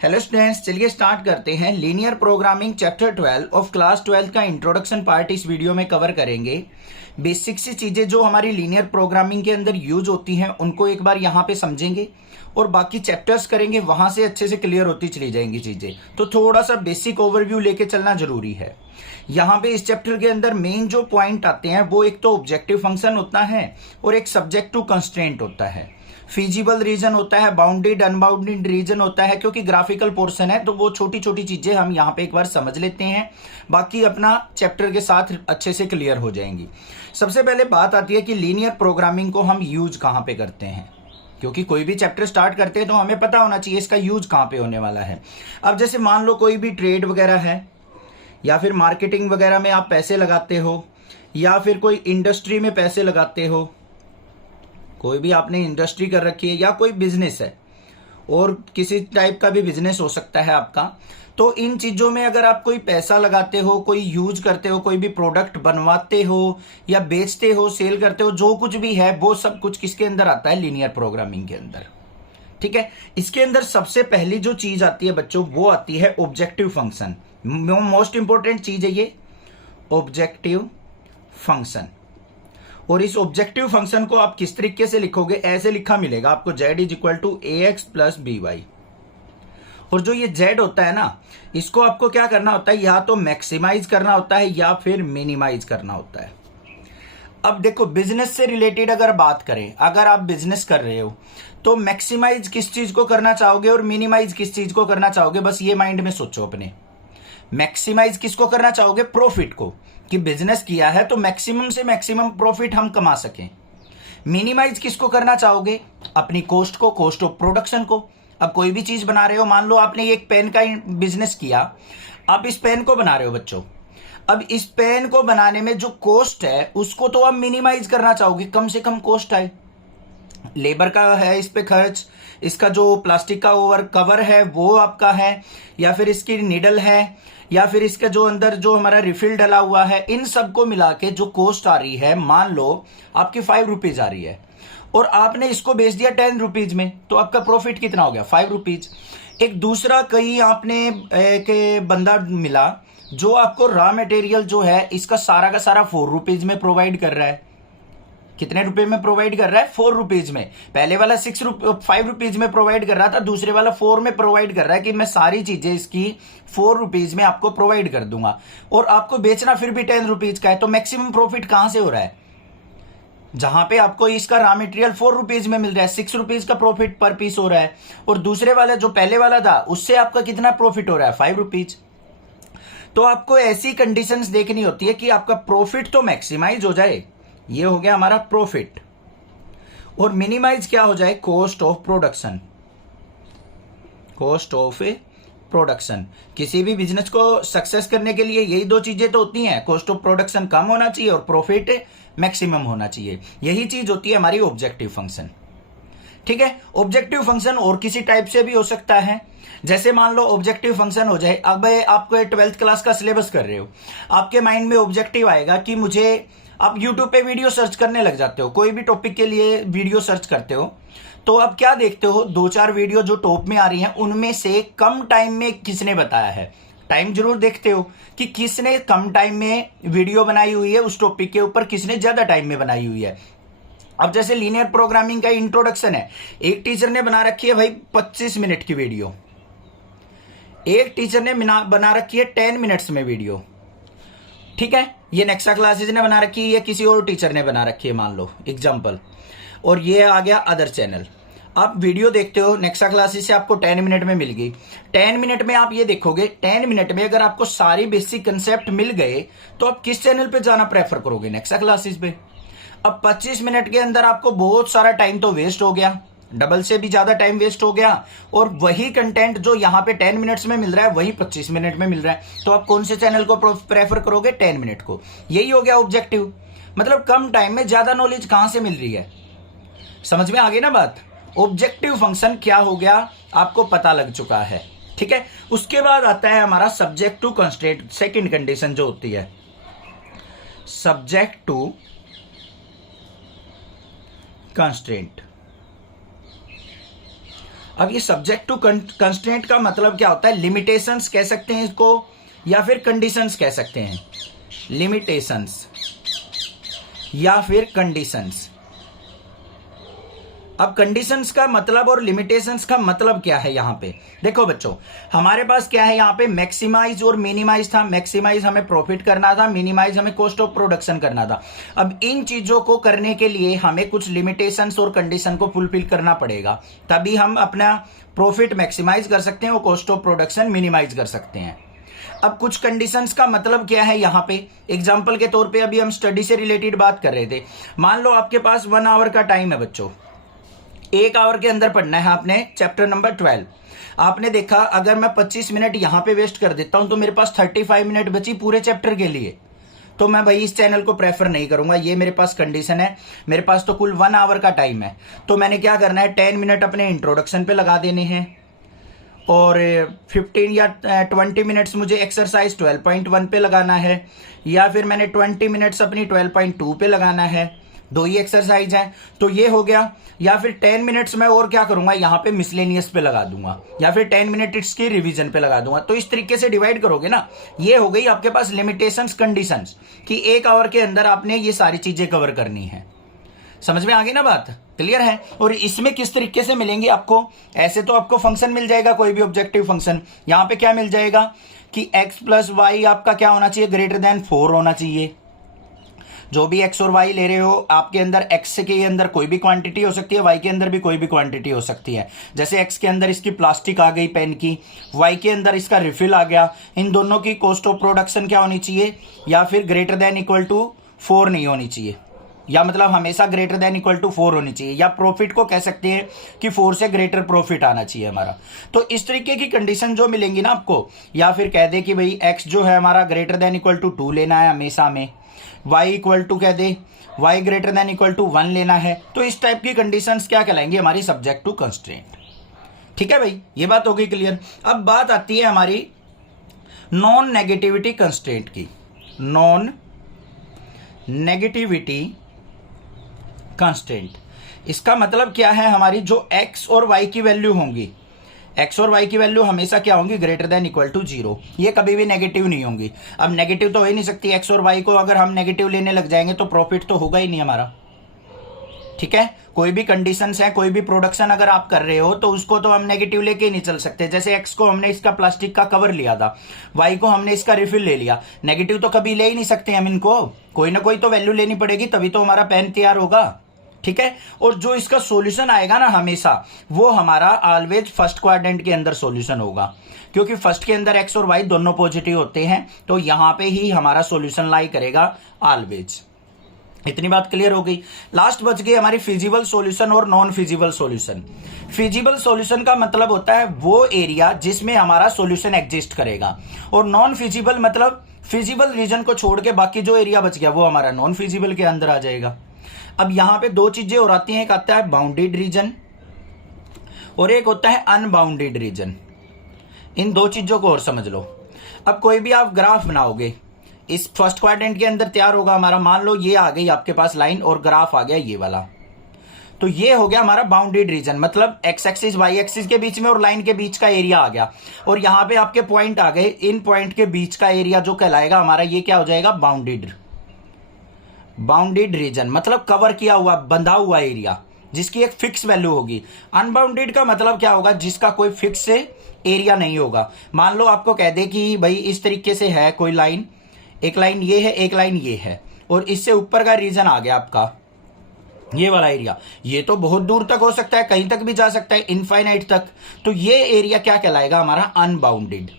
Hello students, चलिए start करते हैं। Linear programming chapter 12 of class 12 का इंट्रोडक्शन पार्ट इस वीडियो में कवर करेंगे। बेसिक सी चीजें जो हमारी लीनियर प्रोग्रामिंग के अंदर यूज होती हैं उनको एक बार यहाँ पे समझेंगे और बाकी चैप्टर्स करेंगे, वहां से अच्छे से क्लियर होती चली जाएंगी चीजें। तो थोड़ा सा बेसिक ओवरव्यू लेके चलना जरूरी है। यहाँ पे इस चैप्टर के अंदर मेन जो पॉइंट आते हैं वो एक तो ऑब्जेक्टिव फंक्शन होता है और एक सब्जेक्ट टू कंस्ट्रेंट होता है। फिजिबल रीजन होता है, बाउंडेड अनबाउंडेड रीजन होता है। क्योंकि ग्राफिकल पोर्शन है तो वो छोटी छोटी चीजें हम यहाँ पे एक बार समझ लेते हैं, बाकी अपना चैप्टर के साथ अच्छे से क्लियर हो जाएंगी। सबसे पहले बात आती है कि लीनियर प्रोग्रामिंग को हम यूज कहाँ पे करते हैं, क्योंकि कोई भी चैप्टर स्टार्ट करते हैं तो हमें पता होना चाहिए इसका यूज कहाँ पे होने वाला है। अब जैसे मान लो कोई भी ट्रेड वगैरह है या फिर मार्केटिंग वगैरह में आप पैसे लगाते हो या फिर कोई इंडस्ट्री में पैसे लगाते हो, कोई भी आपने इंडस्ट्री कर रखी है या कोई बिजनेस है और किसी टाइप का भी बिजनेस हो सकता है आपका, तो इन चीजों में अगर आप कोई पैसा लगाते हो, कोई यूज करते हो, कोई भी प्रोडक्ट बनवाते हो या बेचते हो, सेल करते हो, जो कुछ भी है वो सब कुछ किसके अंदर आता है? लीनियर प्रोग्रामिंग के अंदर। ठीक है, इसके अंदर सबसे पहली जो चीज आती है बच्चों वो आती है ऑब्जेक्टिव फंक्शन। मोस्ट इंपॉर्टेंट चीज है ये ऑब्जेक्टिव फंक्शन। और इस ऑब्जेक्टिव फंक्शन को आप किस तरीके से लिखोगे? ऐसे लिखा मिलेगा आपको, z is equal to ax plus by। और जो ये z होता है ना, इसको आपको क्या करना होता है? या तो मैक्सिमाइज करना होता है या फिर मिनिमाइज करना होता है। अब देखो, बिजनेस से रिलेटेड अगर बात करें, अगर आप बिजनेस कर रहे हो तो मैक्सिमाइज किस चीज को करना चाहोगे और मिनिमाइज किस चीज को करना चाहोगे? बस ये माइंड में सोचो अपने। मैक्सिमाइज किसको करना चाहोगे? प्रॉफिट को, कि बिजनेस किया है तो मैक्सिमम से मैक्सिमम प्रॉफिट हम कमा सकें। मिनिमाइज किसको करना चाहोगे? अपनी कॉस्ट को, कॉस्ट ऑफ प्रोडक्शन को। अब कोई भी चीज बना रहे हो, मान लो आपने एक पेन का बिजनेस किया, आप इस पेन को बना रहे हो बच्चों। अब इस पेन को बनाने में जो कॉस्ट है उसको तो आप मिनिमाइज करना चाहोगे, कम से कम कॉस्ट आए। लेबर का है इस पे खर्च, इसका जो प्लास्टिक का ओवर कवर है वो आपका है, या फिर इसकी निडल है, या फिर इसका जो अंदर जो हमारा रिफिल डला हुआ है, इन सबको मिला के जो कॉस्ट आ रही है, मान लो आपकी 5 रुपीज आ रही है और आपने इसको बेच दिया 10 रुपीज में, तो आपका प्रॉफिट कितना हो गया? 5 रुपीज। एक दूसरा कहीं आपने एक बंदा मिला जो आपको रॉ मटेरियल जो है इसका सारा का सारा 4 रुपीज में प्रोवाइड कर रहा है। कितने रुपए में प्रोवाइड कर रहा है? 4 रुपीज में। पहले वाला 5 रुपीज में प्रोवाइड कर रहा था, दूसरे वाला 4 में प्रोवाइड कर रहा है कि मैं सारी चीजें इसकी 4 रुपीज में आपको प्रोवाइड कर दूंगा, और आपको बेचना फिर भी 10 रुपीज का है। तो मैक्सिमम प्रॉफिट कहां से हो रहा है? जहां पे आपको इसका रॉ मटेरियल 4 रुपीज में मिल रहा है, 6 रुपीज का प्रॉफिट पर पीस हो रहा है, और दूसरे वाला जो पहले वाला था उससे आपका कितना प्रॉफिट हो रहा है? 5 रुपीज। तो आपको ऐसी कंडीशंस देखनी होती है कि आपका प्रॉफिट तो मैक्सिमाइज हो जाए, ये हो गया हमारा प्रॉफिट, और मिनिमाइज क्या हो जाए? Cost of production. Cost of production. किसी भी बिजनेस को सक्सेस करने के लिए यही 2 चीजें तो होती हैं, कॉस्ट ऑफ प्रोडक्शन कम होना चाहिए और प्रॉफिट मैक्सिमम होना चाहिए। यही चीज होती है हमारी ऑब्जेक्टिव फंक्शन। ठीक है, ऑब्जेक्टिव फंक्शन और किसी टाइप से भी हो सकता है। जैसे मान लो ऑब्जेक्टिव फंक्शन हो जाए, अब आपको 12th क्लास का सिलेबस कर रहे हो, आपके माइंड में ऑब्जेक्टिव आएगा कि मुझे, आप YouTube पे वीडियो सर्च करने लग जाते हो, कोई भी टॉपिक के लिए वीडियो सर्च करते हो, तो अब क्या देखते हो? 2-4 वीडियो जो टॉप में आ रही हैं उनमें से कम टाइम में किसने बताया है। टाइम जरूर देखते हो कि किसने कम टाइम में वीडियो बनाई हुई है, उस टॉपिक के ऊपर किसने ज्यादा टाइम में बनाई हुई है। अब जैसे लीनियर प्रोग्रामिंग का इंट्रोडक्शन है, एक टीचर ने बना रखी है भाई 25 मिनट की वीडियो, एक टीचर ने बना रखी है 10 मिनट्स में वीडियो। ठीक है, ये नेक्सा क्लासेज ने बना रखी है या किसी और टीचर ने बना रखी है, मान लो एग्जांपल, और ये आ गया अदर चैनल। आप वीडियो देखते हो, नेक्सा क्लासेज से आपको 10 मिनट में मिल गई। 10 मिनट में आप ये देखोगे, 10 मिनट में अगर आपको सारी बेसिक कंसेप्ट मिल गए तो आप किस चैनल पे जाना प्रेफर करोगे? नेक्सा क्लासेज पे। अब 25 मिनट के अंदर आपको बहुत सारा टाइम तो वेस्ट हो गया, डबल से भी ज्यादा टाइम वेस्ट हो गया, और वही कंटेंट जो यहाँ पे 10 मिनट्स में मिल रहा है वही 25 मिनट में मिल रहा है, तो आप कौन से चैनल को प्रेफर करोगे? 10 मिनट को। यही हो गया ऑब्जेक्टिव। मतलब कम टाइम में ज्यादा नॉलेज कहां से मिल रही है? समझ में आ गई ना बात? ऑब्जेक्टिव फंक्शन क्या हो गया आपको पता लग चुका है। ठीक है, उसके बाद आता है हमारा subject to constraint. Second condition जो होती है सब्जेक्ट टू कंस्ट्रेंट। अब ये सब्जेक्ट टू कंस्ट्रेंट का मतलब क्या होता है? लिमिटेशंस कह सकते हैं इसको या फिर कंडीशंस कह सकते हैं। लिमिटेशंस या फिर कंडीशंस। अब कंडीशंस का मतलब और लिमिटेशंस का मतलब क्या है? यहां पे देखो बच्चों, हमारे पास क्या है यहाँ पे? मैक्सिमाइज और मिनिमाइज था। मैक्सिमाइज हमें प्रॉफिट करना था, मिनिमाइज हमें कॉस्ट ऑफ प्रोडक्शन करना था। अब इन चीजों को करने के लिए हमें कुछ लिमिटेशंस और कंडीशन को फुलफिल करना पड़ेगा, तभी हम अपना प्रॉफिट मैक्सिमाइज कर सकते हैं और कॉस्ट ऑफ प्रोडक्शन मिनिमाइज कर सकते हैं। अब कुछ कंडीशंस का मतलब क्या है यहाँ पे? एग्जाम्पल के तौर पे अभी हम स्टडी से रिलेटेड बात कर रहे थे। मान लो आपके पास 1 आवर का टाइम है बच्चों, 1 आवर के अंदर पढ़ना है आपने चैप्टर नंबर 12। आपने देखा अगर मैं 25 मिनट यहां पे वेस्ट कर देता हूं तो मेरे पास 35 मिनट बची पूरे चैप्टर के लिए। तो मैं भाई इस चैनल को प्रेफर नहीं करूंगा, ये मेरे पास कंडीशन है। मेरे पास तो कुल 1 आवर का टाइम है, तो मैंने क्या करना है? 10 मिनट अपने इंट्रोडक्शन पे लगा देने हैं और 15 या 20 मिनट्स मुझे एक्सरसाइज 12.1 पे लगाना है, या फिर मैंने 20 मिनट्स अपनी 12.2 पे लगाना है। 2 ही एक्सरसाइज है, तो ये हो गया। या फिर 10 मिनट्स में और क्या करूंगा? यहाँ पे मिसलेनियस पे लगा दूंगा, या फिर 10 मिनट्स की रिवीजन पे लगा दूंगा। तो इस तरीके से डिवाइड करोगे ना, ये हो गई आपके पास लिमिटेशंस, कंडीशंस, कि 1 आवर के अंदर आपने ये सारी चीजें कवर करनी है। समझ में आ गई ना बात? क्लियर है? और इसमें किस तरीके से मिलेंगे आपको? ऐसे तो आपको फंक्शन मिल जाएगा, कोई भी ऑब्जेक्टिव फंक्शन। यहां पे क्या मिल जाएगा कि x प्लस वाई आपका क्या होना चाहिए? ग्रेटर देन 4 होना चाहिए। जो भी x और y ले रहे हो, आपके अंदर x के अंदर कोई भी क्वांटिटी हो सकती है, y के अंदर भी कोई भी क्वांटिटी हो सकती है। जैसे x के अंदर इसकी प्लास्टिक आ गई पेन की, y के अंदर इसका रिफिल आ गया। इन दोनों की कॉस्ट ऑफ प्रोडक्शन क्या होनी चाहिए? या फिर ग्रेटर देन इक्वल टू 4 नहीं होनी चाहिए, या मतलब हमेशा ग्रेटर देन इक्वल टू 4 होनी चाहिए। या प्रॉफिट को कह सकते हैं कि 4 से ग्रेटर प्रॉफिट आना चाहिए हमारा। तो इस तरीके की कंडीशन जो मिलेंगी ना आपको, या फिर कह दे कि भाई x जो है हमारा ग्रेटर देन इक्वल टू 2 लेना है हमेशा में, y इक्वल टू कह दे y greater than equal to 1 लेना है। तो इस टाइप की कंडीशंस क्या कहलाएंगी? हमारी सब्जेक्ट टू कंस्ट्रेंट। ठीक है भाई, ये बात हो गई क्लियर। अब बात आती है हमारी नॉन नेगेटिविटी कंस्ट्रेंट की। नॉन नेगेटिविटी कंस्ट्रेंट, इसका मतलब क्या है? हमारी जो x और y की वैल्यू होंगी, x और y की वैल्यू हमेशा क्या होंगी? Greater than equal to 0। ये कभी भी नेगेटिव नहीं होंगी। अब नेगेटिव तो हो ही नहीं सकती, x और y को अगर हम नेगेटिव लेने लग जाएंगे तो प्रॉफिट तो होगा ही नहीं हमारा। ठीक है? कोई भी कंडीशंस है, कोई भी प्रोडक्शन अगर आप कर रहे हो तो उसको तो हम नेगेटिव लेके ही नहीं चल सकते। जैसे x को हमने इसका प्लास्टिक का कवर लिया था, y को हमने इसका रिफिल ले लिया, नेगेटिव तो कभी ले ही नहीं सकते हम इनको। कोई ना कोई तो वैल्यू लेनी पड़ेगी, तभी तो हमारा पेन तैयार होगा। ठीक है? और जो इसका सॉल्यूशन आएगा ना हमेशा, वो हमारा ऑलवेज फर्स्ट क्वाड्रेंट के अंदर सॉल्यूशन होगा, क्योंकि फर्स्ट के अंदर x और y दोनों पॉजिटिव होते हैं। तो यहां पे ही हमारा सॉल्यूशन लाई करेगा ऑलवेज। इतनी बात क्लियर हो गई। लास्ट बच गई हमारी फिजिबल सॉल्यूशन और non feasible solution. Feasible solution का मतलब होता है वो एरिया जिसमें हमारा सॉल्यूशन एग्जिस्ट करेगा, और नॉन फिजिबल मतलब फिजिबल रीजन को छोड़ के बाकी जो एरिया बच गया वो हमारा नॉन फिजिबल के अंदर आ जाएगा। अब यहां पे 2 चीजें और आती हैं, एक आता है बाउंडेड रीजन और एक होता है अनबाउंडेड रीजन। इन 2 चीजों को और समझ लो। अब कोई भी आप ग्राफ बनाओगे, इस फर्स्ट क्वाड्रेंट के अंदर तैयार होगा हमारा, मान लो ये आ गई आपके पास लाइन और ग्राफ आ गया ये वाला, तो ये हो गया हमारा बाउंडेड रीजन। मतलब एक्स एक्सिस वाई एक्सिस के बीच में और लाइन के बीच का एरिया आ गया, और यहां पे आपके पॉइंट आ गए, इन पॉइंट के बीच का एरिया जो कहलाएगा हमारा, ये क्या हो जाएगा? Bounded reason. मतलब कवर किया हुआ, बंधा हुआ एरिया जिसकी एक फिक्स वैल्यू होगी। अनबाउंडेड का मतलब क्या होगा? जिसका कोई फिक्स एरिया नहीं होगा। मान लो आपको कह दे कि भाई इस तरीके से है कोई लाइन, एक लाइन ये है, एक लाइन ये है, और इससे ऊपर का रीजन आ गया आपका ये वाला एरिया। ये तो बहुत दूर तक हो सकता है, कहीं तक भी जा सकता है, इनफाइनाइट तक। तो ये एरिया क्या कहलाएगा? हमारा अनबाउंडेड।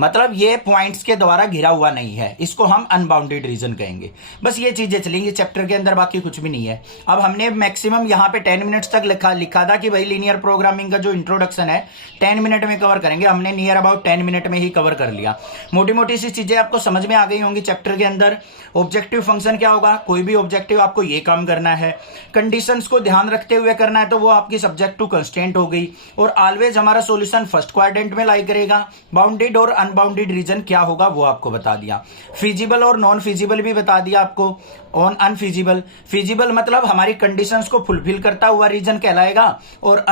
मतलब ये पॉइंट्स के द्वारा घिरा हुआ नहीं है, इसको हम अनबाउंडेड रीजन कहेंगे। बस ये चीजें चलेंगी चैप्टर के अंदर, बाकी कुछ भी नहीं है। अब हमने मैक्सिमम यहाँ पे 10 मिनट्स तक लिखा था कि भाई लीनियर प्रोग्रामिंग का जो इंट्रोडक्शन है 10 मिनट में कवर करेंगे। हमने नियर अबाउट 10 मिनट में ही कवर कर लिया। मोटी मोटी सी चीजें आपको समझ में आ गई होंगी चैप्टर के अंदर। ऑब्जेक्टिव फंक्शन क्या होगा? कोई भी ऑब्जेक्टिव आपको ये काम करना है, कंडीशंस को ध्यान रखते हुए करना है, तो वो आपकी सब्जेक्ट टू कंस्ट्रेंट हो गई। और ऑलवेज हमारा सॉल्यूशन फर्स्ट क्वाड्रेंट में लाई करेगा। बाउंडेड और अनबाउंडेड रीजन क्या होगा वो आपको बता दिया। फिजिबल और नॉन फिजिबल भी बता दिया आपको। ऑन अनफिजिबल, फिजिबल मतलब हमारी कंडीशंस को फुलफिल करता हुआ रीजन कहलाएगा, और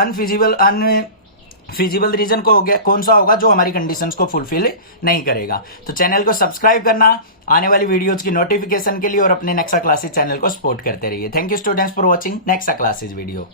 फिजिबल रीजन को हो गया कौन सा होगा, जो हमारी कंडीशंस को फुलफिल नहीं करेगा। तो चैनल को सब्सक्राइब करना आने वाली वीडियोज की नोटिफिकेशन के लिए, और अपने नेक्सा क्लासेस चैनल को सपोर्ट करते रहिए। Thank you students for watching Nexa classes video.